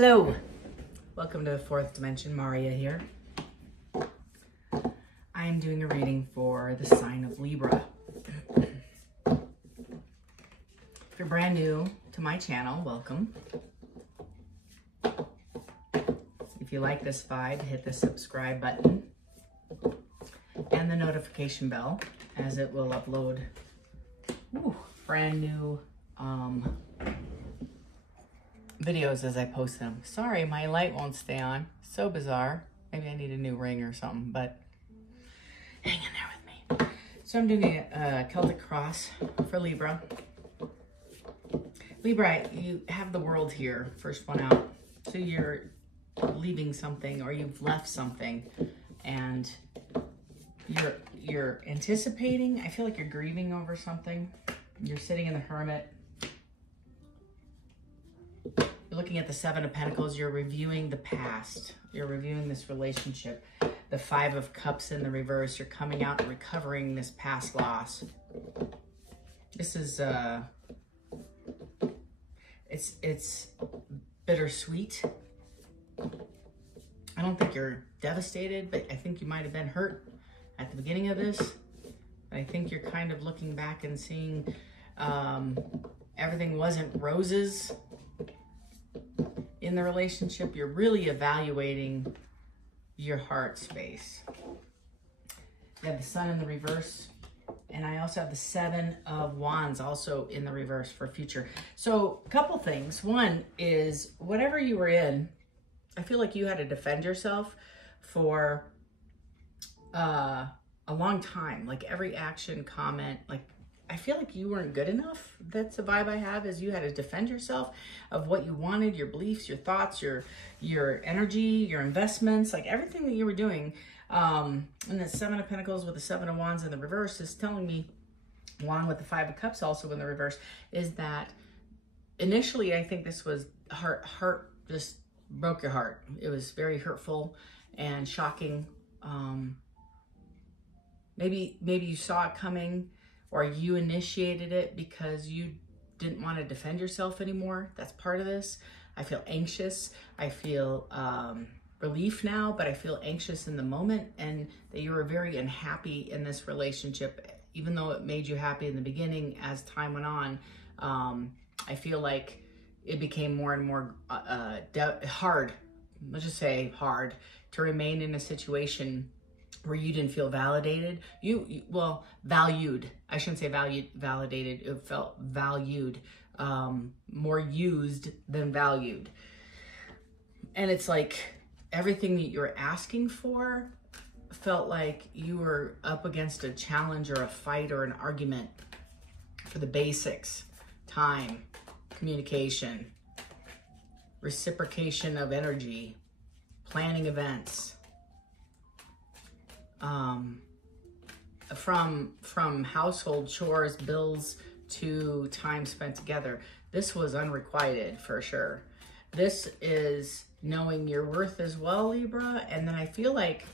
Hello, welcome to the fourth dimension. Maria here. I am doing a reading for the sign of Libra. If you're brand new to my channel, welcome. If you like this vibe, hit the subscribe button and the notification bell, as it will upload brand new videos as I post them. Sorry, my light won't stay on. So bizarre. Maybe I need a new ring or something, but hang in there with me. So I'm doing a Celtic cross for Libra. Libra, you have the world here, first one out. So you're leaving something, or you've left something, and you're anticipating. I feel like you're grieving over something. You're sitting in the Hermit. You're looking at the Seven of Pentacles. You're reviewing the past. You're reviewing this relationship. The Five of Cups in the reverse. You're coming out and recovering this past loss. This is it's bittersweet. I don't think you're devastated, but I think you might have been hurt at the beginning of this. I think you're kind of looking back and seeing everything wasn't roses in the relationship. You're really evaluating your heart space. You have the Sun in the reverse, and I also have the Seven of Wands also in the reverse for future. So a couple things. One is, whatever you were in, I feel like you had to defend yourself for a long time. Like every action, comment, like I feel like you weren't good enough. That's the vibe I have, is you had to defend yourself of what you wanted, your beliefs, your thoughts, your energy, your investments, like everything that you were doing. And the Seven of Pentacles with the Seven of Wands in the reverse is telling me, along with the Five of Cups also in the reverse, is that initially I think this was heart just broke your heart. It was very hurtful and shocking. Maybe you saw it coming, or you initiated it because you didn't want to defend yourself anymore. That's part of this. I feel anxious. I feel relief now, but I feel anxious in the moment, and that you were very unhappy in this relationship, even though it made you happy in the beginning. As time went on, I feel like it became more and more hard, let's just say hard, to remain in a situation where you didn't feel validated. Well, valued. I shouldn't say validated. It felt valued, more used than valued. And it's like everything that you were asking for felt like you were up against a challenge or a fight or an argument for the basics: time, communication, reciprocation of energy, planning events. From household chores, bills, to time spent together. This was unrequited for sure. This is knowing your worth as well, Libra. And then I feel like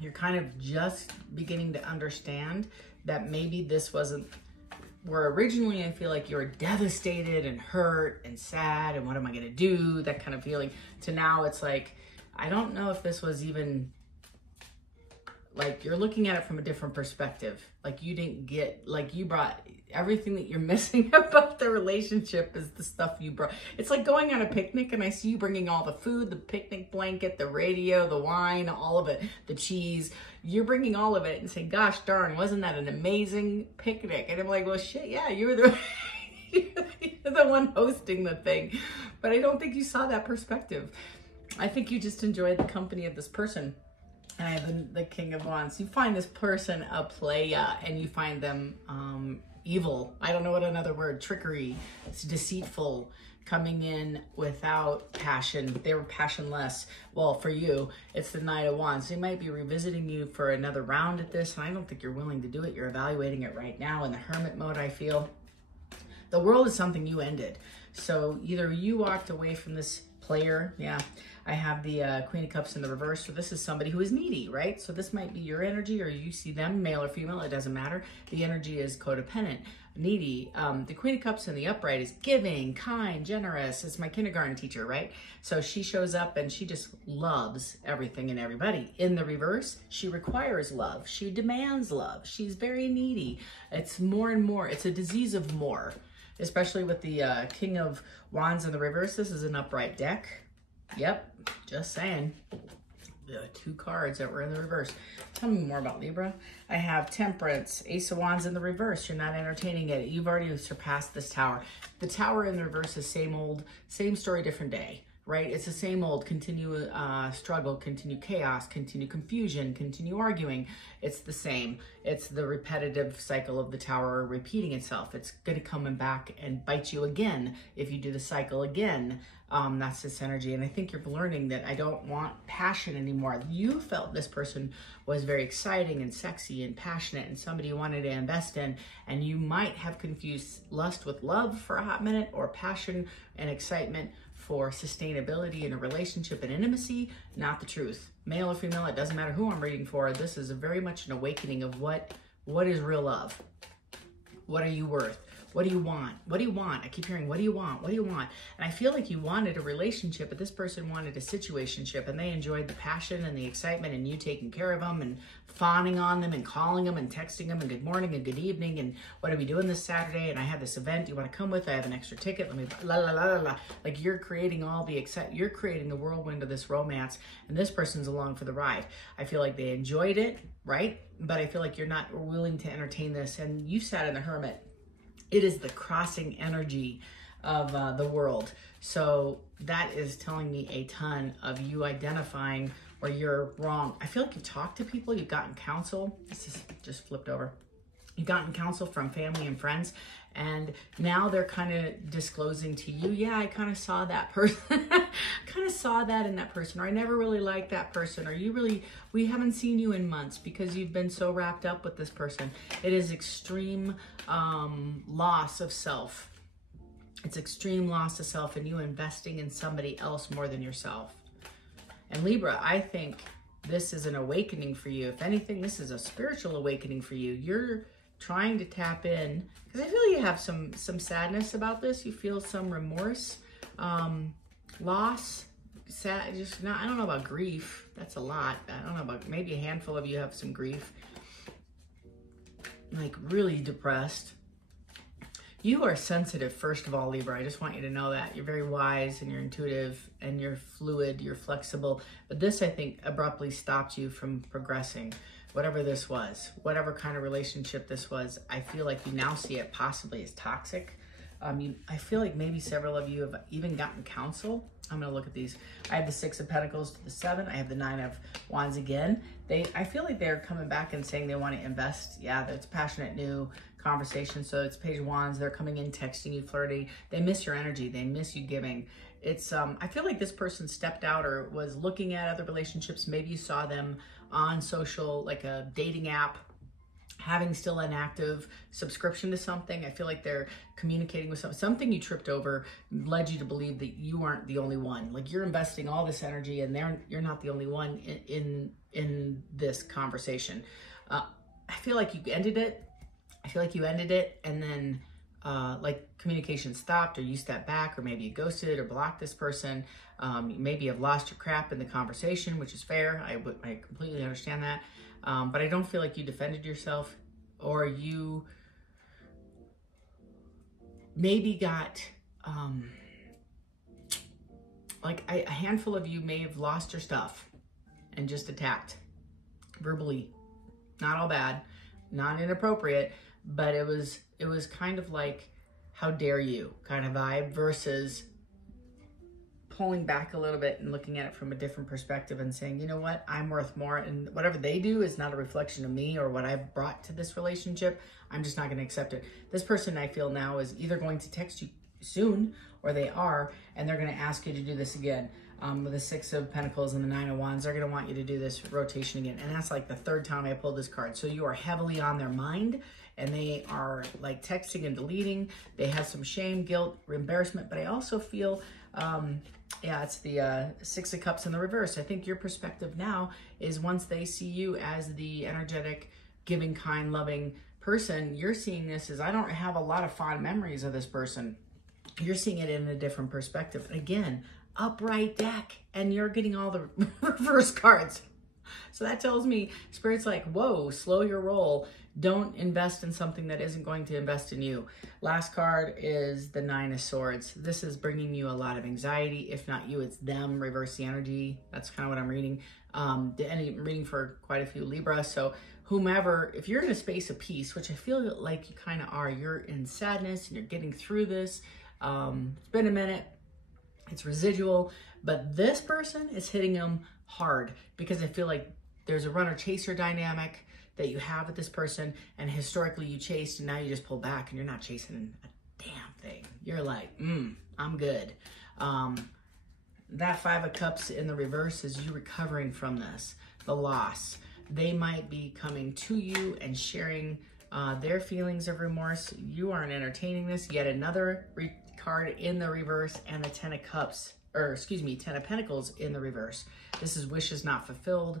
you're kind of just beginning to understand that maybe this wasn't where originally I feel like you were devastated and hurt and sad and what am I going to do, that kind of feeling, to now it's like, I don't know if this was even, like, you're looking at it from a different perspective. Like you didn't get, like you brought everything that you're missing about the relationship is the stuff you brought. It's like going on a picnic and I see you bringing all the food, the picnic blanket, the radio, the wine, all of it, the cheese. You're bringing all of it and saying, gosh darn, wasn't that an amazing picnic? And I'm like, well, shit, yeah, you were you're the one hosting the thing. But I don't think you saw that perspective. I think you just enjoyed the company of this person. And I have the King of Wands. You find this person a playa, and you find them evil. I don't know what another word, trickery. It's deceitful, coming in without passion. They were passionless. Well, for you, it's the Knight of Wands. They might be revisiting you for another round at this, and I don't think you're willing to do it. You're evaluating it right now in the Hermit mode, I feel. The world is something you ended. So either you walked away from this player, yeah, I have the Queen of Cups in the reverse, so this is somebody who is needy, right? So this might be your energy, or you see them, male or female, it doesn't matter. The energy is codependent, needy. The Queen of Cups in the upright is giving, kind, generous. It's my kindergarten teacher, right? So she shows up and she just loves everything and everybody. In the reverse, she requires love. She demands love. She's very needy. It's more and more. It's a disease of more, especially with the King of Wands in the reverse. This is an upright deck. Yep, just saying. The 2 cards that were in the reverse. Tell me more about Libra. I have Temperance, Ace of Wands in the reverse. You're not entertaining it. You've already surpassed this Tower. The Tower in the reverse is same old, same story, different day, right? It's the same old, continue struggle, continue chaos, continue confusion, continue arguing. It's the same. It's the repetitive cycle of the Tower repeating itself. It's going to come back and bite you again if you do the cycle again. That's this energy. And I think you're learning that I don't want passion anymore. You felt this person was very exciting and sexy and passionate and somebody you wanted to invest in. And you might have confused lust with love for a hot minute, or passion and excitement for sustainability in a relationship and intimacy. Not the truth. Male or female, it doesn't matter who I'm reading for. This is very much an awakening of what is real love. What are you worth? What do you want? What do you want? I keep hearing, what do you want? What do you want? And I feel like you wanted a relationship, but this person wanted a situationship, and they enjoyed the passion and the excitement and you taking care of them and fawning on them and calling them and texting them and good morning and good evening and what are we doing this Saturday? And I have this event. Do you want to come with? I have an extra ticket. Let me la la la la la. Like you're creating all the you're creating the whirlwind of this romance, and this person's along for the ride. I feel like they enjoyed it, right? But I feel like you're not willing to entertain this, and you sat in the Hermit. It is the crossing energy of the world. So that is telling me a ton of you identifying where you're wrong. I feel like you've talked to people, you've gotten counsel. This is just flipped over. You've gotten counsel from family and friends, and now they're kind of disclosing to you, yeah, I kind of saw that person. Kind of saw that in that person, or I never really liked that person, or we haven't seen you in months because you've been so wrapped up with this person. It is extreme loss of self. It's extreme loss of self, and you investing in somebody else more than yourself. And Libra, I think this is an awakening for you. If anything, this is a spiritual awakening for you. You're trying to tap in, because I feel you have some sadness about this. You feel some remorse, loss, sad, just not, I don't know about grief. That's a lot. I don't know about, maybe a handful of you have some grief, like really depressed. You are sensitive, first of all, Libra. I just want you to know that. You're very wise and you're intuitive and you're fluid, you're flexible. But this, I think, abruptly stopped you from progressing. Whatever this was, whatever kind of relationship this was, I feel like you now see it possibly as toxic. I feel like maybe several of you have even gotten counsel. I'm going to look at these. I have the 6 of Pentacles to the 7. I have the 9 of Wands again. I feel like they're coming back and saying they want to invest. Yeah, it's passionate, new conversation. So it's Page of Wands. They're coming in, texting you, flirting. They miss your energy. They miss you giving. It's, I feel like this person stepped out or was looking at other relationships. Maybe you saw them on social, like a dating app, having still an active subscription to something. I feel like they're communicating with something you tripped over, led you to believe that you aren't the only one. Like you're investing all this energy and you're not the only one in this conversation. I feel like you ended it. I feel like you ended it and then like communication stopped, or you stepped back, or maybe you ghosted or blocked this person. Maybe you've lost your crap in the conversation, which is fair. I completely understand that. But I don't feel like you defended yourself, or you maybe got, like a handful of you may have lost your stuff and just attacked verbally. Not all bad, not inappropriate, but it was kind of like, how dare you kind of vibe, versus pulling back a little bit and looking at it from a different perspective and saying, you know what, I'm worth more, and whatever they do is not a reflection of me or what I've brought to this relationship. I'm just not going to accept it. This person, I feel now, is either going to text you soon, or they are, and they're going to ask you to do this again. With the 6 of Pentacles and the 9 of Wands, they're going to want you to do this rotation again. And that's like the 3rd time I pulled this card. So you are heavily on their mind, and they are like texting and deleting. They have some shame, guilt, embarrassment, but I also feel, yeah, it's the Six of Cups in the reverse. I think your perspective now is once they see you as the energetic, giving, kind, loving person, you're seeing this as, I don't have a lot of fond memories of this person. You're seeing it in a different perspective. Again, upright deck, and you're getting all the reverse cards. So that tells me Spirit's like, whoa, slow your roll. Don't invest in something that isn't going to invest in you. Last card is the Nine of Swords. This is bringing you a lot of anxiety. If not you, it's them, reverse the energy. That's kind of what I'm reading. I'm reading for quite a few Libra. So whomever, if you're in a space of peace, which I feel like you kind of are, you're in sadness and you're getting through this. It's been a minute. It's residual, but this person is hitting them hard because I feel like there's a runner-chaser dynamic that you have with this person, and historically you chased, and now you just pull back and you're not chasing a damn thing. You're like, I'm good. That Five of Cups in the reverse is you recovering from this, the loss. They might be coming to you and sharing their feelings of remorse. You aren't entertaining this. Yet another card in the reverse, and the Ten of Cups, or excuse me, Ten of Pentacles in the reverse. This is wishes not fulfilled.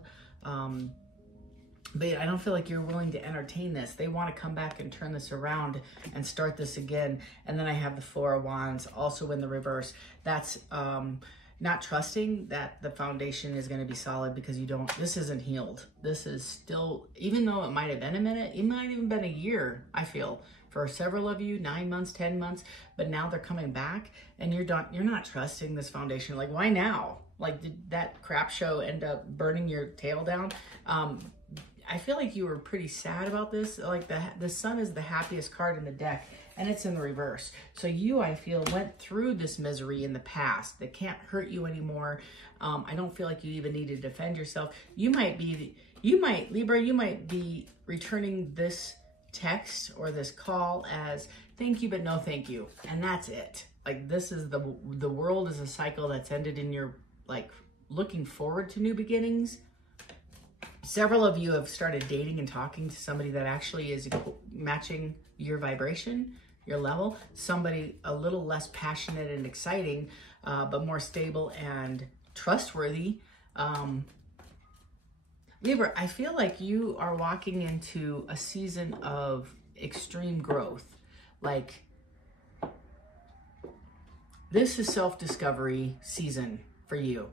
But I don't feel like you're willing to entertain this. They want to come back and turn this around and start this again. And then I have the Four of Wands also in the reverse. That's not trusting that the foundation is going to be solid because this isn't healed. This is still, even though it might have been a minute, it might have even been a year, I feel, for several of you, 9 months, 10 months, but now they're coming back and you're not trusting this foundation. Like, why now? Like, did that crap show end up burning your tail down? I feel like you were pretty sad about this. Like the Sun is the happiest card in the deck, and it's in the reverse. So you, I feel, went through this misery in the past that can't hurt you anymore. I don't feel like you even need to defend yourself. Libra, you might be returning this text or this call as thank you, but no thank you. And that's it. Like, this is the world is a cycle that's ended, in your, like, looking forward to new beginnings. Several of you have started dating and talking to somebody that actually is matching your vibration, your level. Somebody a little less passionate and exciting, but more stable and trustworthy. Libra, I feel like you are walking into a season of extreme growth. Like, this is self-discovery season for you.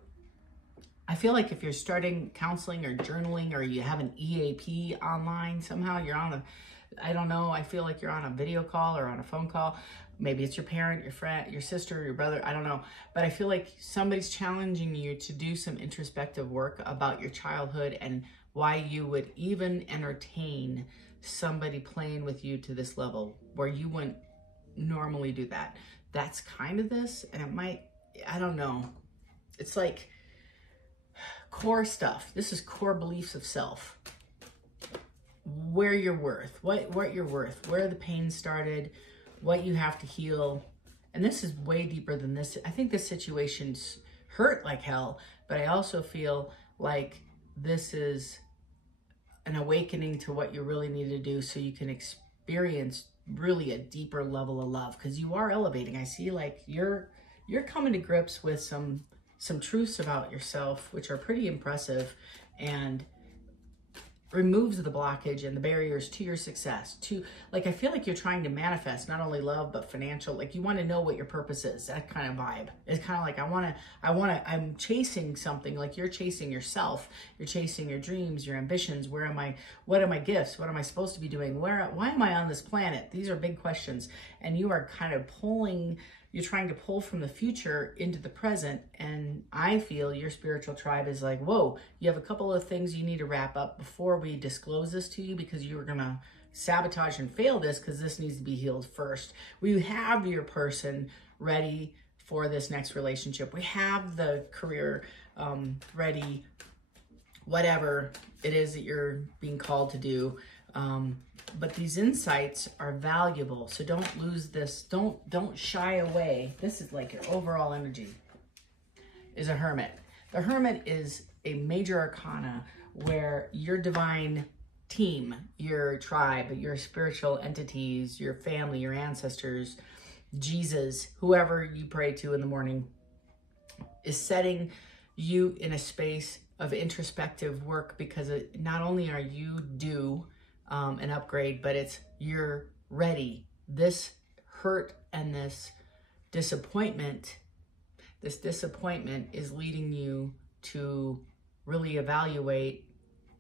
I feel like if you're starting counseling or journaling, or you have an EAP online, somehow you're on I don't know, I feel like you're on a video call or on a phone call. Maybe it's your parent, your friend, your sister, your brother, I don't know. But I feel like somebody's challenging you to do some introspective work about your childhood and why you would even entertain somebody playing with you to this level where you wouldn't normally do that. That's kind of this, and it might, I don't know. It's like core stuff. This is core beliefs of self. Where you're worth, what you're worth, where the pain started, what you have to heal. And this is way deeper than this. I think this situation's hurt like hell, but I also feel like this is an awakening to what you really need to do so you can experience really a deeper level of love, because you are elevating. I see like you're coming to grips with some truths about yourself, which are pretty impressive, and removes the blockage and the barriers to your success. Like, I feel like you're trying to manifest not only love, but financial. Like, you want to know what your purpose is. That kind of vibe. It's kind of like, I'm chasing something. Like, you're chasing yourself. You're chasing your dreams, your ambitions. What are my gifts? What am I supposed to be doing? Why am I on this planet? These are big questions. And you are kind of you're trying to pull from the future into the present. And I feel your spiritual tribe is like, whoa, you have a couple of things you need to wrap up before we disclose this to you, because you are going to sabotage and fail this, because this needs to be healed first. We have your person ready for this next relationship. We have the career ready, whatever it is that you're being called to do. But these insights are valuable. So don't lose this. Don't shy away. This is like your overall energy is a Hermit. The Hermit is a major arcana where your divine team, your tribe, your spiritual entities, your family, your ancestors, Jesus, whoever you pray to in the morning, is setting you in a space of introspective work, because not only are you due an upgrade, but it's you're ready. This hurt and this disappointment is leading you to really evaluate,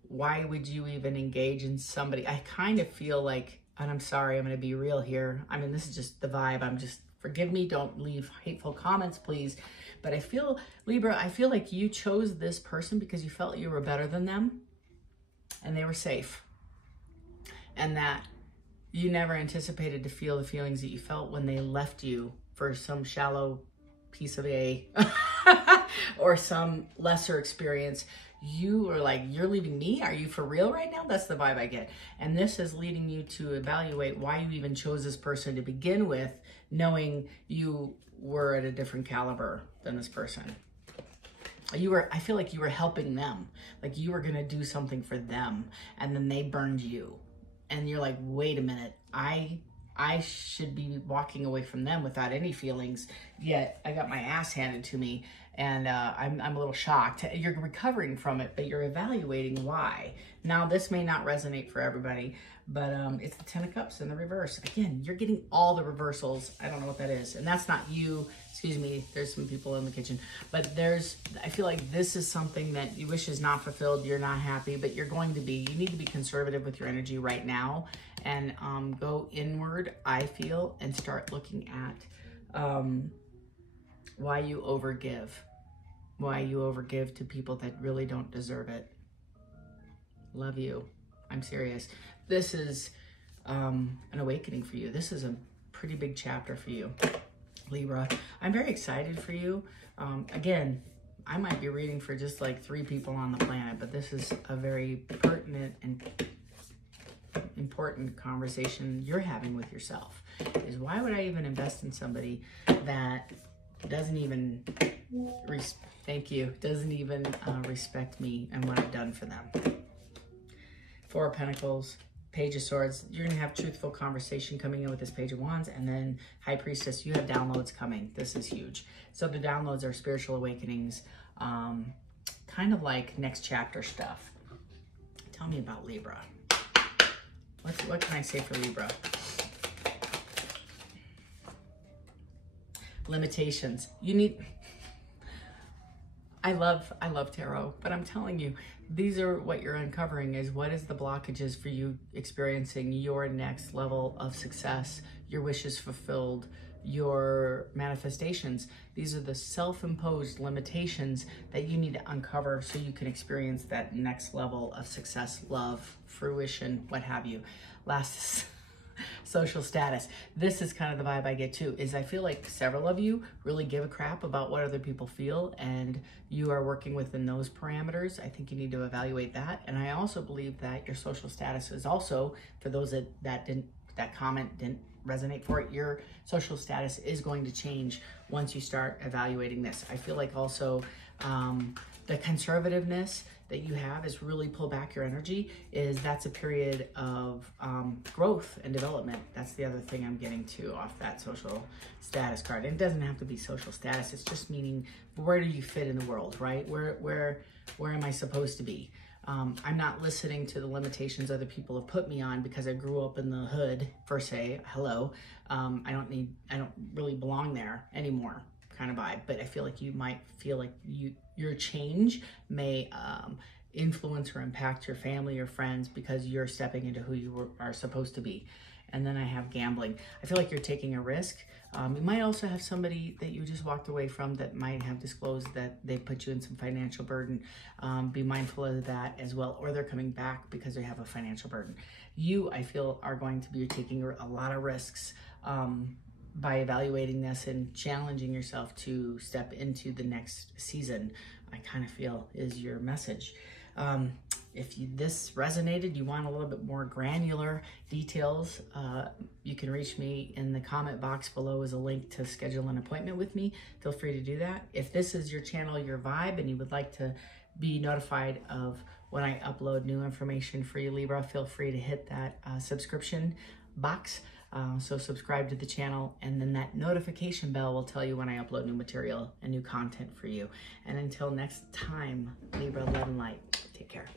why would you even engage in somebody? I kind of feel like, and I'm sorry, I'm going to be real here. I mean, this is just the vibe. Forgive me. Don't leave hateful comments, please. But I feel, Libra, I feel like you chose this person because you felt you were better than them and they were safe. And that you never anticipated to feel the feelings that you felt when they left you for some shallow piece of or some lesser experience. You were like, you're leaving me? Are you for real right now? That's the vibe I get. And this is leading you to evaluate why you even chose this person to begin with, knowing you were at a different caliber than this person. I feel like you were helping them. Like you were going to do something for them, and then they burned you. And you're like, wait a minute, I should be walking away from them without any feelings, yet I got my ass handed to me, and I'm a little shocked. You're recovering from it, but you're evaluating why. Now, this may not resonate for everybody, but it's the 10 of Cups in the reverse. Again, you're getting all the reversals. I don't know what that is, and that's not you. Excuse me, there's some people in the kitchen, but I feel like this is something that you wish is not fulfilled. You're not happy, but you're going to be. You need to be conservative with your energy right now, and go inward, I feel, and start looking at why you overgive. Why you overgive to people that really don't deserve it. Love you. I'm serious. This is an awakening for you. This is a pretty big chapter for you, Libra. I'm very excited for you. Again, I might be reading for just like 3 people on the planet, but this is a very pertinent and important conversation you're having with yourself. Is why would I even invest in somebody that doesn't even respect me and what I've done for them? 4 of Pentacles, Page of Swords. You're going to have truthful conversation coming in with this Page of Wands. And then High Priestess, you have downloads coming. This is huge. So the downloads are spiritual awakenings, kind of like next chapter stuff. Tell me about Libra. What can I say for Libra? Limitations. I love tarot, but I'm telling you, these are what you're uncovering, is what is the blockages for you experiencing your next level of success, your wishes fulfilled, your manifestations. These are the self-imposed limitations that you need to uncover so you can experience that next level of success, love, fruition, what have you. Last, social status. This is kind of the vibe I get too, is I feel like several of you really give a crap about what other people feel, and you are working within those parameters. I think you need to evaluate that. And I also believe that your social status is also, for those that comment didn't resonate for it, your social status is going to change once you start evaluating this. I feel like also the conservativeness that you have is really pull back your energy, that's a period of growth and development. That's the other thing I'm getting to off that social status card. And it doesn't have to be social status. It's just meaning, where do you fit in the world, right? Where am I supposed to be? I'm not listening to the limitations other people have put me on because I grew up in the hood, per se. Hello. I don't really belong there anymore, kind of vibe. But I feel like you might feel like your change may influence or impact your family or friends because you're stepping into who you are supposed to be. And then I have gambling. I feel like you're taking a risk. You might also have somebody that you just walked away from that might have disclosed that they put you in some financial burden. Be mindful of that as well. Or they're coming back because they have a financial burden. You, I feel, are going to be taking a lot of risks by evaluating this and challenging yourself to step into the next season, I kind of feel is your message. If this resonated, you want a little bit more granular details, you can reach me in the comment box below is a link to schedule an appointment with me. Feel free to do that. If this is your channel, your vibe, and you would like to be notified of when I upload new information for you, Libra. Feel free to hit that subscription box. So subscribe to the channel, and then that notification bell will tell you when I upload new material and new content for you. And until next time, Libra, love and light. Take care.